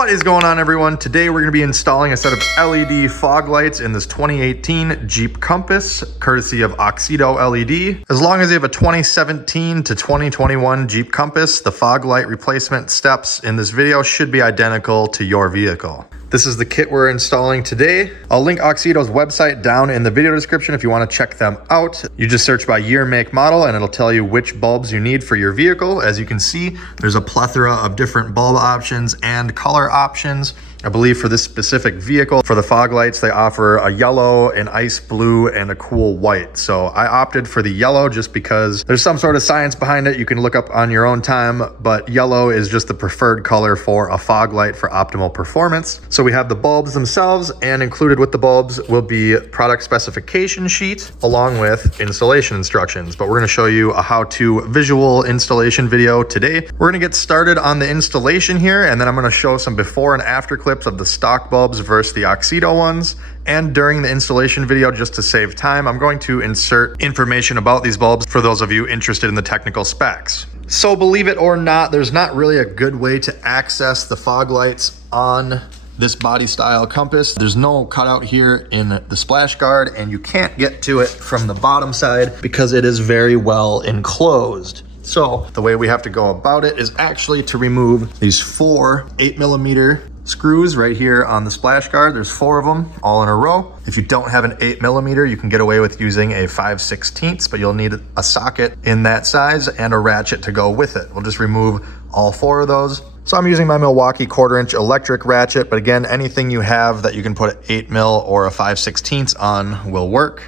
What is going on, everyone? Today we're going to be installing a set of LED fog lights in this 2018 Jeep Compass, courtesy of Auxito LED. As long as you have a 2017 to 2021 Jeep Compass, the fog light replacement steps in this video should be identical to your vehicle. This is the kit we're installing today. I'll link Auxito's website down in the video description if you want to check them out. You just search by year, make, model, and it'll tell you which bulbs you need for your vehicle. As you can see, there's a plethora of different bulb options and color options. I believe for this specific vehicle, for the fog lights, they offer a yellow, an ice blue, and a cool white. So I opted for the yellow just because there's some sort of science behind it. You can look up on your own time, but yellow is just the preferred color for a fog light for optimal performance. So we have the bulbs themselves, and included with the bulbs will be product specification sheet along with installation instructions. But we're going to show you a how-to visual installation video today. We're going to get started on the installation here, and then I'm going to show some before and after clips of the stock bulbs versus the Auxito ones. And during the installation video, just to save time, I'm going to insert information about these bulbs for those of you interested in the technical specs. So believe it or not, there's not really a good way to access the fog lights on this body style Compass. There's no cutout here in the splash guard, and you can't get to it from the bottom side because it is very well enclosed. So the way we have to go about it is actually to remove these 4 8mm screws right here on the splash guard. There's 4 of them all in a row. If you don't have an 8mm, you can get away with using a 5/16, but you'll need a socket in that size and a ratchet to go with it. We'll just remove all 4 of those. So I'm using my Milwaukee 1/4" electric ratchet, but again, anything you have that you can put an 8mm or a 5/16 on will work.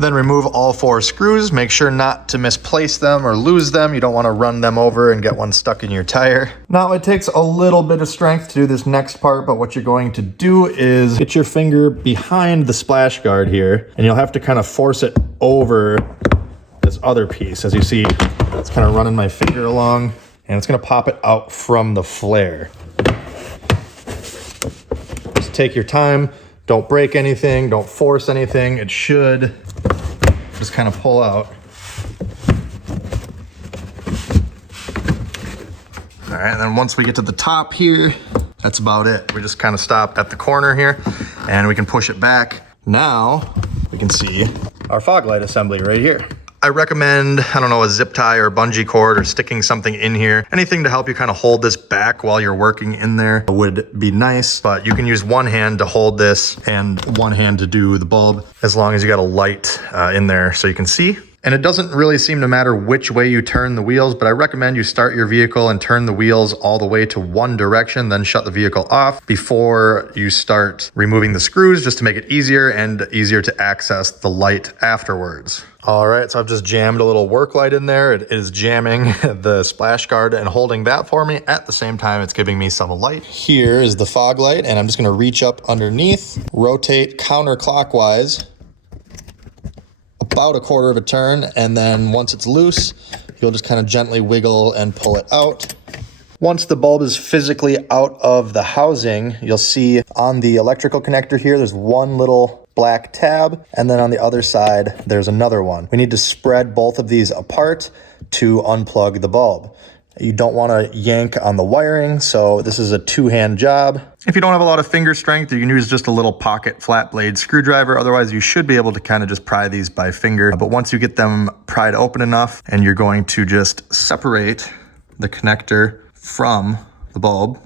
Then remove all 4 screws. Make sure not to misplace them or lose them. You don't want to run them over and get one stuck in your tire. Now it takes a little bit of strength to do this next part, but what you're going to do is get your finger behind the splash guard here, and you'll have to kind of force it over this other piece. As you see, it's kind of running my finger along, and it's going to pop it out from the flare. Just take your time. Don't break anything. Don't force anything. It should just kind of pull out. All right, and then once we get to the top here, that's about it. We just kind of stop at the corner here, and we can push it back. Now we can see our fog light assembly right here. I recommend, I don't know, a zip tie or bungee cord or sticking something in here. Anything to help you kind of hold this back while you're working in there would be nice, but you can use one hand to hold this and one hand to do the bulb, as long as you got a light in there so you can see. And it doesn't really seem to matter which way you turn the wheels, but I recommend you start your vehicle and turn the wheels all the way to one direction, then shut the vehicle off before you start removing the screws, just to make it easier and easier to access the light afterwards. All right, so I've just jammed a little work light in there. It is jamming the splash guard and holding that for me. At the same time, it's giving me some light. Here is the fog light, and I'm just gonna reach up underneath, rotate counterclockwise, about a 1/4 of a turn, and then once it's loose, you'll just kind of gently wiggle and pull it out. Once the bulb is physically out of the housing, you'll see on the electrical connector here, there's one little black tab, and then on the other side, there's another one. We need to spread both of these apart to unplug the bulb. You don't want to yank on the wiring, so this is a 2-hand job. If you don't have a lot of finger strength, you can use just a little pocket flat blade screwdriver. Otherwise, you should be able to kind of just pry these by finger. But once you get them pried open enough, and you're going to just separate the connector from the bulb,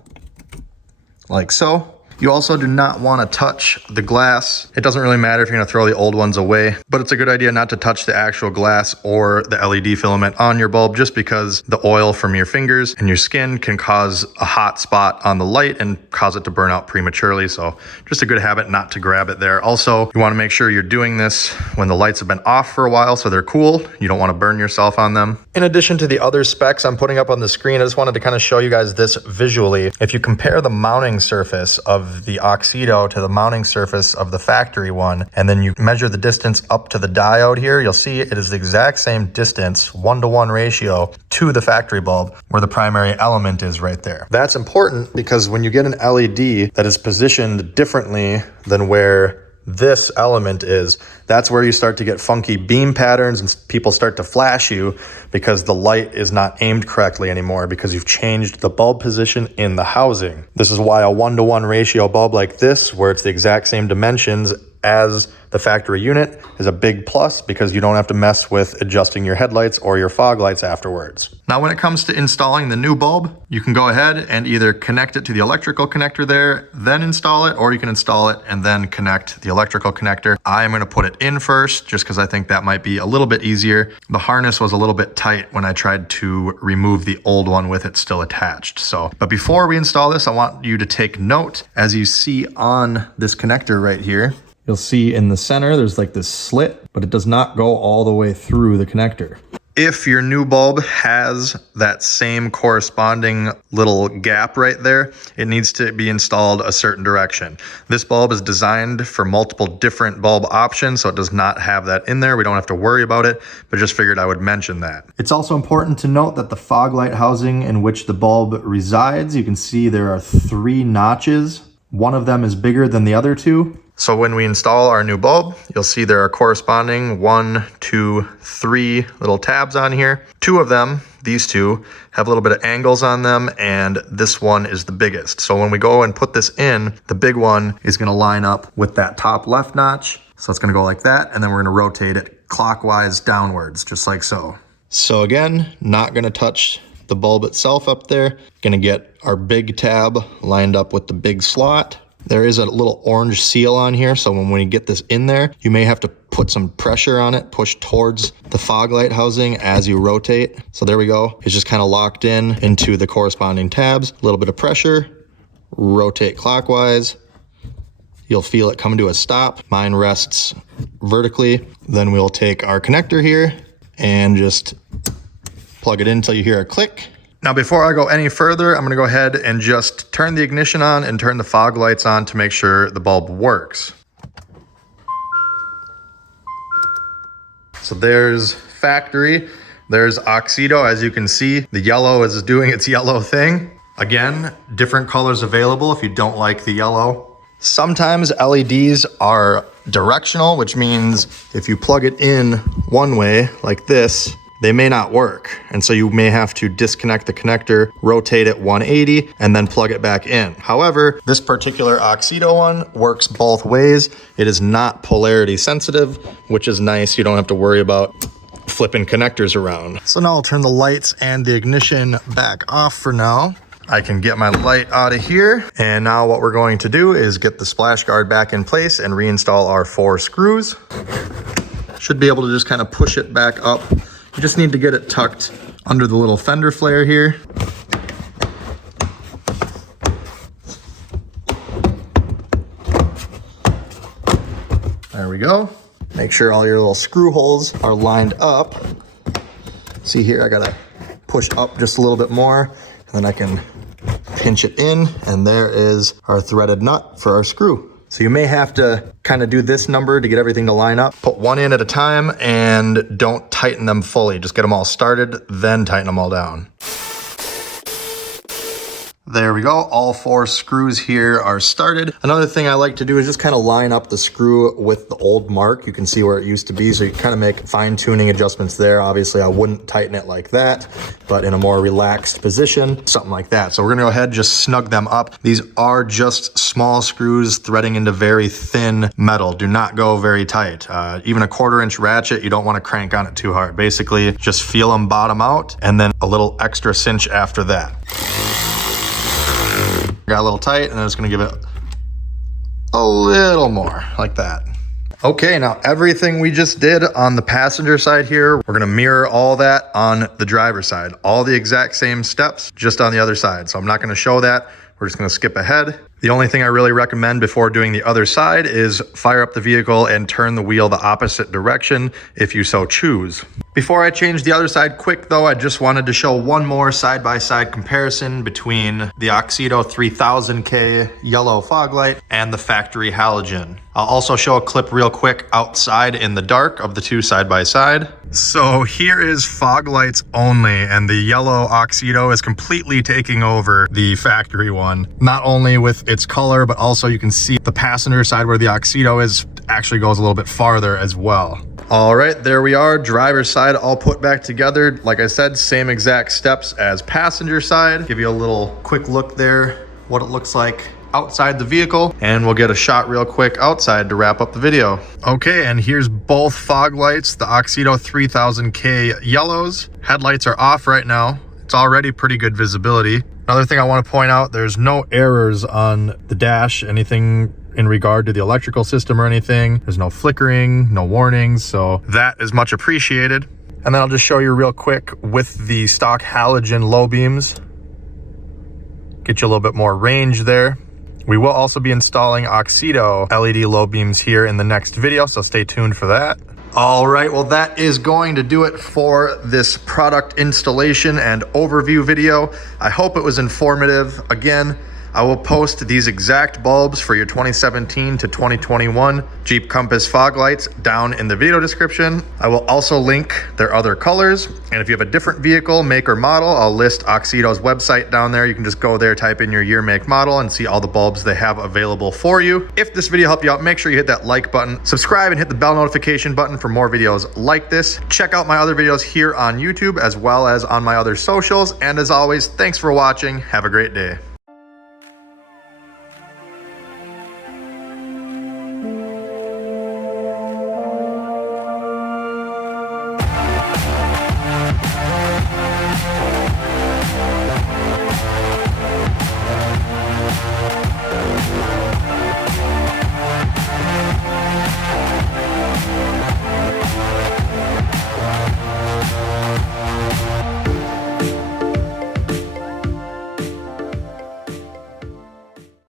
like so. You also do not want to touch the glass. It doesn't really matter if you're going to throw the old ones away, but it's a good idea not to touch the actual glass or the LED filament on your bulb, just because the oil from your fingers and your skin can cause a hot spot on the light and cause it to burn out prematurely. So just a good habit not to grab it there. Also, you want to make sure you're doing this when the lights have been off for a while so they're cool. You don't want to burn yourself on them. In addition to the other specs I'm putting up on the screen, I just wanted to kind of show you guys this visually. If you compare the mounting surface of the Auxito to the mounting surface of the factory one, and then you measure the distance up to the diode here, you'll see it is the exact same distance, 1-to-1 ratio, to the factory bulb, where the primary element is right there. That's important because when you get an LED that is positioned differently than where this element is, that's where you start to get funky beam patterns and people start to flash you because the light is not aimed correctly anymore because you've changed the bulb position in the housing. This is why a 1-to-1 ratio bulb like this, where it's the exact same dimensions as the factory unit, is a big plus because you don't have to mess with adjusting your headlights or your fog lights afterwards. Now, when it comes to installing the new bulb, you can go ahead and either connect it to the electrical connector there, then install it, or you can install it and then connect the electrical connector. I'm gonna put it in first just because I think that might be a little bit easier. The harness was a little bit tight when I tried to remove the old one with it still attached. But before we install this, I want you to take note, as you see on this connector right here, you'll see in the center, there's like this slit, but it does not go all the way through the connector. If your new bulb has that same corresponding little gap right there, it needs to be installed a certain direction. This bulb is designed for multiple different bulb options, so it does not have that in there. We don't have to worry about it, but just figured I would mention that. It's also important to note that the fog light housing in which the bulb resides, you can see there are 3 notches. One of them is bigger than the other 2. So when we install our new bulb, you'll see there are corresponding 1, 2, 3 little tabs on here. 2 of them, these 2, have a little bit of angles on them, and this one is the biggest. So when we go and put this in, the big one is gonna line up with that top left notch. So it's gonna go like that, and then we're gonna rotate it clockwise downwards, just like so. So again, not gonna touch the bulb itself up there. Gonna get our big tab lined up with the big slot. There is a little orange seal on here, so when we get this in there, you may have to put some pressure on it, push towards the fog light housing as you rotate. So there we go. It's just kind of locked in into the corresponding tabs. A little bit of pressure, rotate clockwise. You'll feel it come to a stop. Mine rests vertically. Then we'll take our connector here and just plug it in until you hear a click. Now, before I go any further, I'm gonna go ahead and just turn the ignition on and turn the fog lights on to make sure the bulb works. So there's factory, there's Auxito. As you can see, the yellow is doing its yellow thing. Again, different colors available if you don't like the yellow. Sometimes LEDs are directional, which means if you plug it in one way like this, they may not work. And so you may have to disconnect the connector, rotate it 180, and then plug it back in. However, this particular Auxito one works both ways. It is not polarity sensitive, which is nice. You don't have to worry about flipping connectors around. So now I'll turn the lights and the ignition back off for now. I can get my light out of here. And now what we're going to do is get the splash guard back in place and reinstall our 4 screws. Should be able to just kind of push it back up. You just need to get it tucked under the little fender flare here. There we go. Make sure all your little screw holes are lined up. See here, I gotta push up just a little bit more, and then I can pinch it in, and there is our threaded nut for our screw. So you may have to kind of do this number to get everything to line up. Put one in at a time and don't tighten them fully. Just get them all started, then tighten them all down. There we go, all 4 screws here are started. Another thing I like to do is just kind of line up the screw with the old mark. You can see where it used to be, so you can kind of make fine-tuning adjustments there. Obviously, I wouldn't tighten it like that, but in a more relaxed position, something like that. So we're gonna go ahead and just snug them up. These are just small screws threading into very thin metal. Do not go very tight. Even a 1/4-inch ratchet, you don't wanna crank on it too hard. Basically, just feel them bottom out, and then a little extra cinch after that. Got a little tight, and I'm just gonna give it a little more, like that. Okay, now everything we just did on the passenger side here, we're gonna mirror all that on the driver's side. All the exact same steps, just on the other side. So I'm not gonna show that. We're just gonna skip ahead. The only thing I really recommend before doing the other side is fire up the vehicle and turn the wheel the opposite direction if you so choose. Before I change the other side quick though, I just wanted to show one more side-by-side comparison between the Auxito 3000K yellow fog light and the factory halogen. I'll also show a clip real quick outside in the dark of the 2 side-by-side. So here is fog lights only, and the yellow Auxito is completely taking over the factory one. Not only with its color, but also you can see the passenger side where the Auxito is actually goes a little bit farther as well. All right, there we are. Driver's side all put back together. Like I said, same exact steps as passenger side. Give you a little quick look there, what it looks like outside the vehicle, and we'll get a shot real quick outside to wrap up the video. Okay, and here's both fog lights, the Auxito 3000K yellows. Headlights are off right now. It's already pretty good visibility. Another thing I want to point out, there's no errors on the dash, anything in regard to the electrical system or anything. There's no flickering, no warnings, so that is much appreciated. And then I'll just show you real quick with the stock halogen low beams. Get you a little bit more range there. We will also be installing Auxito LED low beams here in the next video, so stay tuned for that. All right, well, that is going to do it for this product installation and overview video. I hope it was informative. Again, I will post these exact bulbs for your 2017 to 2021 Jeep Compass fog lights down in the video description. I will also link their other colors. And if you have a different vehicle, make or model, I'll list Auxito's website down there. You can just go there, type in your year, make, model, and see all the bulbs they have available for you. If this video helped you out, make sure you hit that like button, subscribe, and hit the bell notification button for more videos like this. Check out my other videos here on YouTube as well as on my other socials. And as always, thanks for watching. Have a great day.